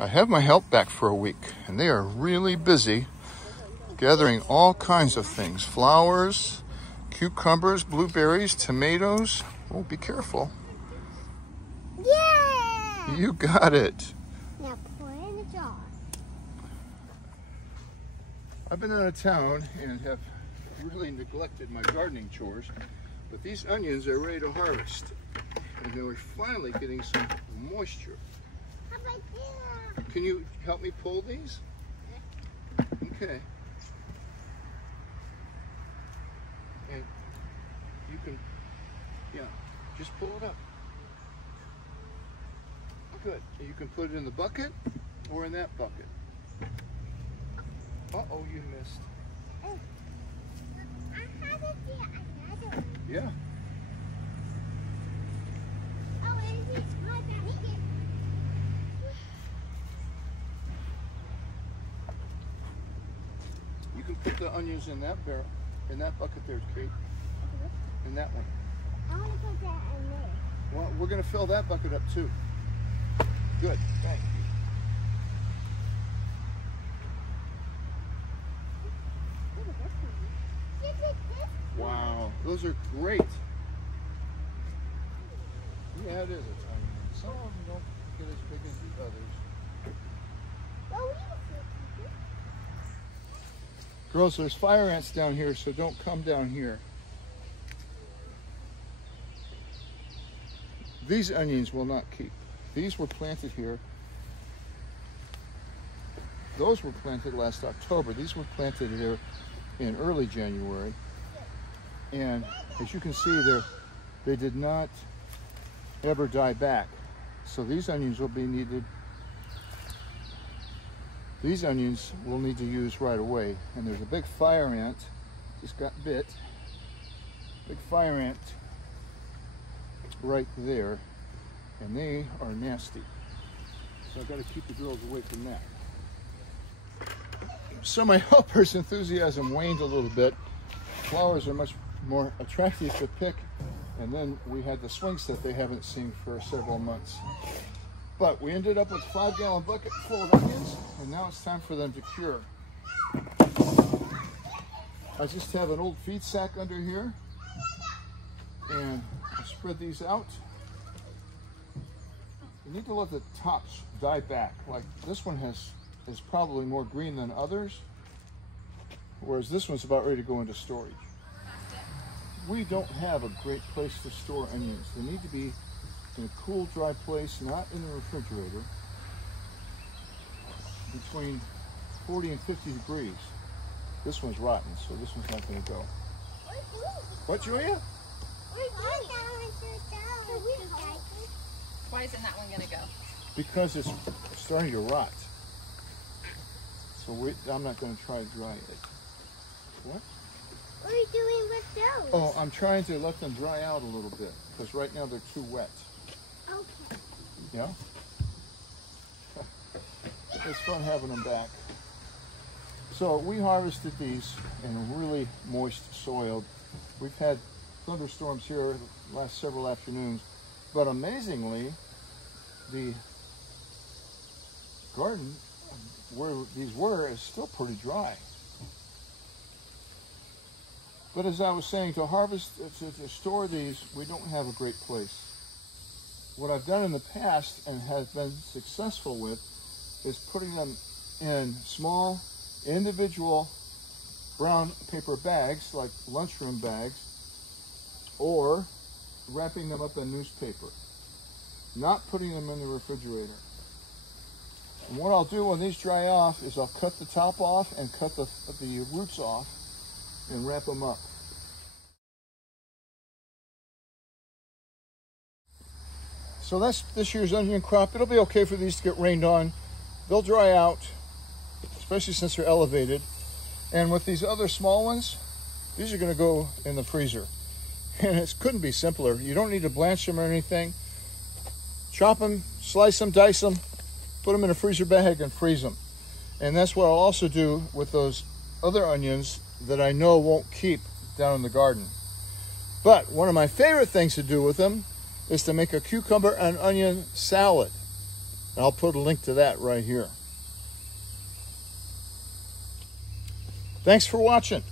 I have my help back for a week, and they are really busy gathering all kinds of things. Flowers, cucumbers, blueberries, tomatoes. Oh, be careful. Yeah! You got it. Now pour it in the jar. I've been out of town and have really neglected my gardening chores, but these onions are ready to harvest. And they're finally getting some moisture. How about this? Can you help me pull these? Okay. And you can, yeah, just pull it up. Good. You can put it in the bucket or in that bucket. Uh-oh, you missed. I have to see another one. Yeah. Oh, and it's my basket. You can put the onions in that barrel, in that bucket there, Kate. In that one. I want to put that in there. Well, we're going to fill that bucket up too. Good. Thank you. Look at this one. Look at this one. Wow, those are great. Yeah, it is a tiny one. Some of them don't get as big as the others. Oh, we have to. Girls, there's fire ants down here, so don't come down here. These onions will not keep. These were planted here. Those were planted last October. These were planted here in early January. And as you can see, they did not ever die back. So these onions will be needed. These onions we'll need to use right away. And there's a big fire ant, just got bit. Big fire ant right there. And they are nasty. So I've got to keep the girls away from that. So my helper's enthusiasm waned a little bit. Flowers are much more attractive to pick. And then we had the swing set they haven't seen for several months. But we ended up with a 5-gallon bucket full of onions, and now it's time for them to cure. I just have an old feed sack under here, and I spread these out. You need to let the tops die back. Like this one is probably more green than others, whereas this one's about ready to go into storage. We don't have a great place to store onions. They need to be in a cool, dry place, not in the refrigerator, between 40 and 50 degrees. This one's rotten, so this one's not going to go. What, Julia? Why isn't that one going to go? Because it's starting to rot. So I'm not going to try to dry it. What? What are you doing with those? Oh, I'm trying to let them dry out a little bit, because right now they're too wet. Okay. Yeah? It's fun having them back. So we harvested these in really moist soil. We've had thunderstorms here the last several afternoons, but amazingly, the garden where these were is still pretty dry. But as I was saying, to harvest, to store these, we don't have a great place. What I've done in the past and have been successful with is putting them in small, individual brown paper bags, like lunchroom bags, or wrapping them up in newspaper, not putting them in the refrigerator. And what I'll do when these dry off is I'll cut the top off and cut the roots off and wrap them up. So that's this year's onion crop. It'll be okay for these to get rained on. They'll dry out, especially since they're elevated. And with these other small ones, these are going to go in the freezer. And it couldn't be simpler. You don't need to blanch them or anything. Chop them, slice them, dice them, put them in a freezer bag and freeze them. And that's what I'll also do with those other onions that I know won't keep down in the garden. But one of my favorite things to do with them is to make a cucumber and onion salad. And I'll put a link to that right here. Thanks for watching.